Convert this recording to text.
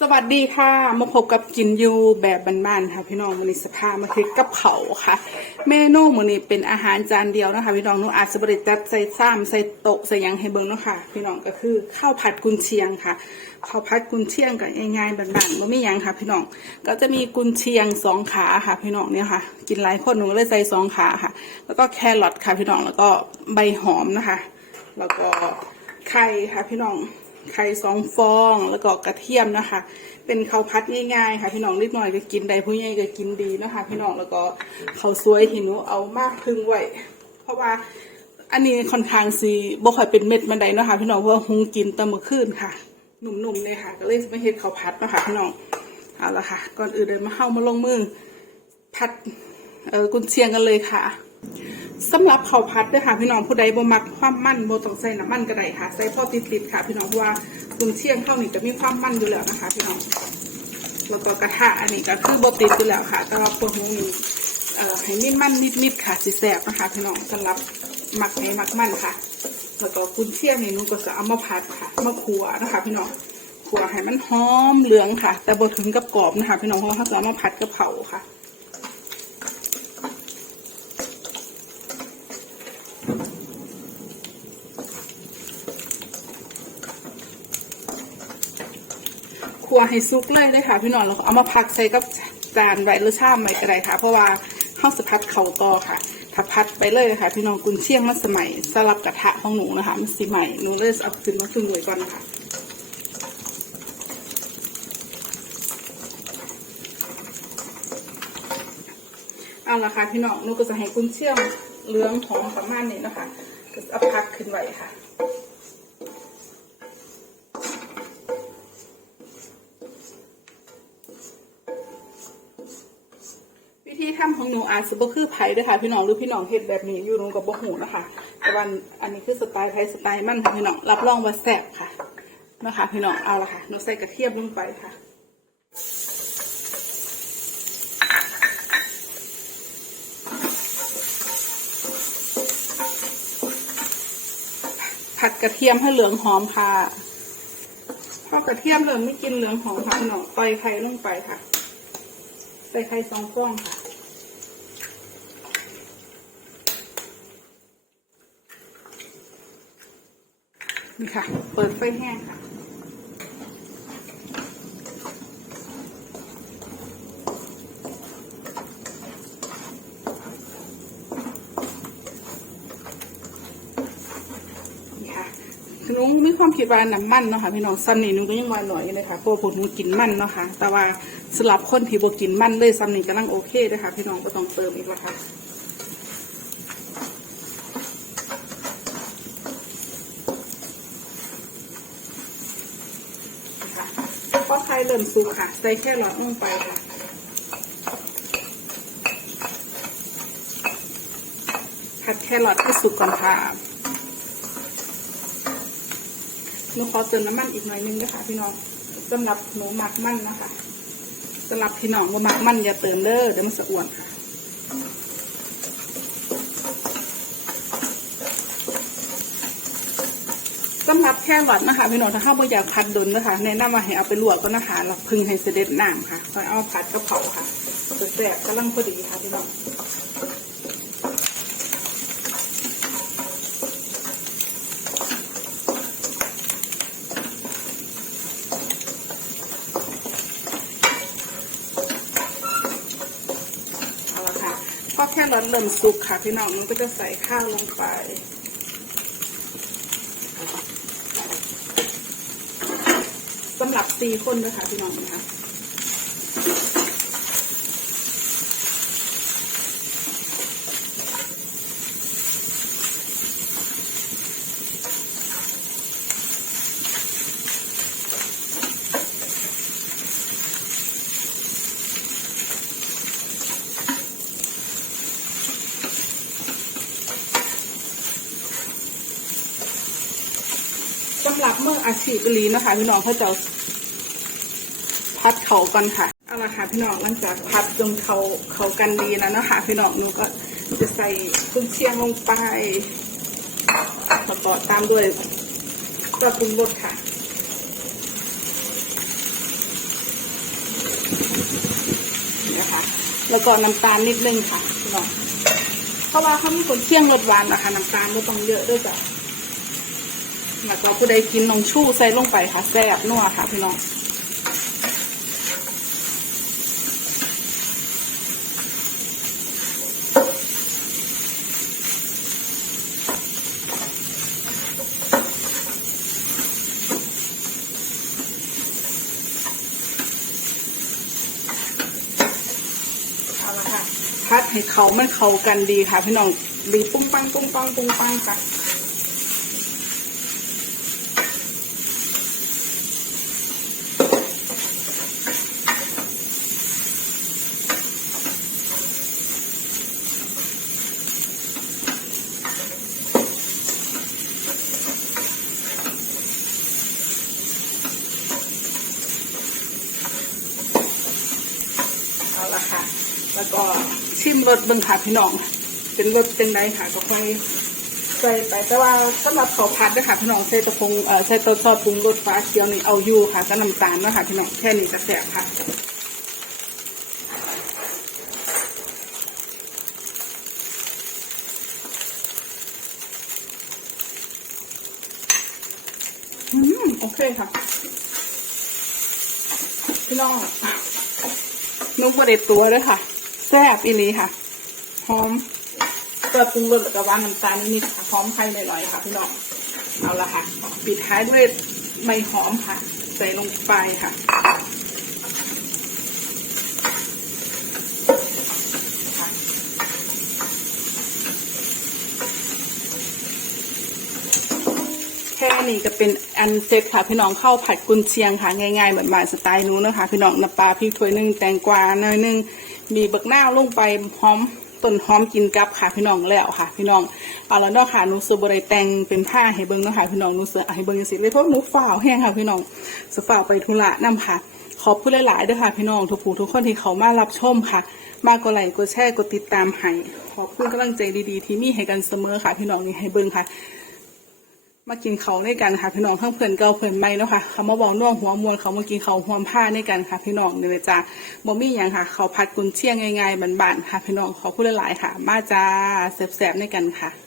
สวัสดีค่ะ มาพบกับกินยูแบบบ้านๆค่ะ พี่น้องมือนี้สภามาคือกับเขาค่ะ เมนูมือนี้เป็นอาหารจานเดียวนะคะพี่น้องหนูอาจจะบริจัดใส่ซ้ำใส่โต๊ะใส่ยังให้เบิ่งเนาะค่ะ พี่น้องก็คือข้าวผัดกุนเชียงค่ะข้าวผัดกุนเชียงกับง่ายๆบ้านๆบ่มียังค่ะ พี่น้องก็จะมีกุนเชียงสองขาค่ะ พี่น้องเนี่ยค่ะ กินหลายคนหนูเลยใส่สองขาค่ะ แล้วก็แครอทค่ะ พี่น้องแล้วก็ใบหอมนะคะ แล้วก็ไข่ค่ะ พี่น้อง ไข่สองฟองแล้วก็กระเทียมนะคะ เป็นข้าวพัดง่ายๆค่ะพี่น้องนิดหน่อยก็กินได้ผู้ใหญ่ก็กินดีนะคะ พี่น้องแล้วก็ข้าวสวยที่หนูเอามากพึ่งไว้เพราะว่าอันนี้ค่อนข้างสีบ่ค่อยเป็นเม็ดมันใดเนาะค่ะพี่น้องเพราะหุงกินตะมื้อคืนค่ะ หนุ่มๆเลยค่ะ ก็เลยไม่เฮ็ดข้าวพัดนาะค่ะพี่น้องเอาละค่ะ ก่อนอื่นเลยมาเข้ามาลงมือพัดเออกุนเชียงกันเลยค่ะ สำหรับข้าวผัดด้วยค่ะพี่น้องผู้ใดบ่มักความมันบ่ต้องใส่น้ำมันก็ได้ค่ะ ใส่พอติดๆค่ะ พี่น้องเพราะว่ากุนเชียงข้าวนี่จะมีความมันอยู่แล้วนะคะ พี่น้องแล้วก็กระทะอันนี้ก็คือบ่ติดอยู่แล้วค่ะแต่ว่าพวกนี้เอ่อให้มีมันนิดๆค่ะสิแซ่บนะคะพี่น้องสำหรับมักให้มักมันค่ะ แล้วก็กุนเชียงนี่หนูก็จะเอามาผัดค่ะมาขัวนะคะ พี่น้องขัวให้มันหอมเหลืองค่ะ แต่บ่ถึงกับกรอบนะคะ พี่น้องเพราะว่าเขาจะเอามาผัดกับเผาค่ะ วให้ซุกเลยเลยค่ะพี่น้องแล้วก็เอามาพักใส่กับจานไว้หรือชามไว้ก็ได้ค่ะ เพราะว่าข้าวสพัดเข่าต่อค่ะถ้าพัดไปเลยค่ะพี่น้องกุนเชียงมันสมัยสลับกระทะของหนูนะคะมันสีใหม่หนูเลยเอาขึ้นมาขึ้นเลยก่อนนะคะเอาละค่ะพี่น้องหนูก็จะให้กุนเชียงเหลืองหอมประมาณนี้นะคะก็เอาพักขึ้นไว้ค่ะ ของหนูอาจจะบ่คือไผ่ด้วยค่ะพี่น้องหรือพี่น้องเฮ็ดแบบนี้อยู่นูกับบ่หูนะคะแต่ว่าอันนี้คือสไตล์ไทยสไตล์มันค่ะพี่น้องรับรองว่าแซ่บค่ะนะคะพี่น้องเอาละค่ะหนูใส่กระเทียมลงไปค่ะผัดกระเทียมให้เหลืองหอมค่ะพอกระเทียมเริ่มไม่กินเหลืองหอมค่ะพี่น้องปล่อยไข่ลงไปค่ะ ใส่ไข่สองฟองค่ะ นี่ค่ะ เปิดไฟแห้งค่ะ นี่ค่ะนุ้งมีความคิดว่าน้ำมันเนาะค่ะพี่น้องซันนี่หนุ้งก็ยังว่าหน่อยเลยค่ะเพราะผมหนูกินมันเนาะค่ะ แต่ว่าสำหรับคนที่บ่กินมันเลยซันนี่กำลังโอเคเลยค่ะพี่น้องก็ต้องเติมอีกแล้วค่ะพอไข่เริ่มสุกค่ะ ใส่แค่หลอดลงไปค่ะผัดแครอทให้สุกก่อนค่ะหนูขอเติมน้ำมันอีกหน่อยนึงด้วยค่ะพี่น้องสำหรับหนูหมักมันนะคะสำหรับพี่น้องว่าหมักมันอย่าเติมเด้อเดี๋ยวมันสะอ้วนค่ะ สำหรับแครอทนะคะพี่น้องถ้าข้าวบอยากผัดดนนะคะแนะนำว่าให้เอาไปลวกก็นะคะแล้วพึ่งให้เสด็จน้ำค่ะค่อยเอาผัดกระเพราค่ะจะแสบกำลังพอดีค่ะพี่น้องเอาละค่ะพอแค่ร้อนเริ่มสุกค่ะพี่น้องมันก็จะใส่ข้าวลงไปำหรับสี่คนนะคะพี่น้องนะคะสำหรับเมื่ออาชีพอีหลีนะคะพี่น้องเขาจะ พัดเขากันค่ะเอาละค่ะพี่น้องหลังจากพัดจนเขาเขากันดีแล้วนะคะพี่น้องหนูก็จะใส่กุ้งเชียงลงไปแล้วก็ตามด้วยกระปุกรสค่ะนะคะ แล้วก็น้ำตาลนิดนึงค่ะพี่น้องเพราะว่าเขามีคนเคี่ยงรสหวานนะคะน้ำตาลไม่ต้องเยอะด้วยจ้ะแล้วก็ผู้ใดกินน้องชู่ใส่ลงไปค่ะแซ่บนัวค่ะพี่น้อง เอาละค่ะ พัดให้เขามันเข้ากันดีค่ะ พี่น้องดีปุ้งปังปุ้งปังปุ้งปังค่ะเอาละค่ะ แล้วก็ชิมรสเบิ่งค่ะพี่น้อง เป็นรสเป็นไงค่ะก็ค่อยใส่ไปแต่ว่าสำหรับข้าวผัดนะคะพี่น้องใส่ตะพงเอ่อใส่ตัวซอสปรุงรสฟ้าเขียวนี่เอาอยู่ค่ะก็น้ำตาลนะค่ะพี่น้องแค่นี้ก็แซ่บค่ะอืมโอเคค่ะพี่น้องนุ่มประเด็ดตัวด้วยค่ะ แซ่บอีหลีค่ะ หอมก็ปรุงรสแล้วกับว่าน้ำตาลนิดๆค่ะหอมไข่หน่อยๆค่ะพี่น้อง เอาละค่ะ ปิดท้ายด้วยใบหอมค่ะ ใส่ลงไปค่ะ แค่นี้ก็เป็นอันเซ็ตค่ะพี่น้องเข้าวผัดกุนเชียงค่ะง่ายๆเหมือนบานสไตล์นู้นนะคะ พี่น้องน้ำปลาพริกถ้วยหนึ่งแตงกวาหน่อยหนึงมีบักหน้าลงไปหอมต้นหอมกินกับค่ะพี่น้องแล้วค่ะ พี่น้องเอาแล้วเนาะค่ะหนูซื้อบริแตงเป็นผ้าให้เบิ้งเนาะค่ะพี่น้องหนูซื้อให้เบิ้งสิเลยเพราะหนูฝ่าวแห้งค่ะพี่น้องสฝ่าวไปธุระนํค่ะ ขอบคุณหลายๆด้วยค่ะ พี่น้องทุกผู้ทุกคนที่เขามารับชมค่ะ มากกดไลค์กดแชร์กดติดตามให้ขอบคุณกำลังใจดีๆ ที่มีให้กันเสมอค่ะ พี่น้องนี่ให้เบิ้งค่ะ มากินเขาด้วยกันค่ะ พี่น้องทั้งเพื่อนเก่าเพื่อนใหม่เนาะค่ะเขามาบอกน่วงหัวมวลเขามากินเขาหัวผ้าด้วยกันค่ะพี่น้องเดี๋ยวจ้าบ่มีอย่างค่ะ เขาวผัดกุนเชียงง่ายๆบานๆค่ะพี่น้องขอพูดหลายๆค่ะ มาจ้าแสบๆด้วยกันค่ะ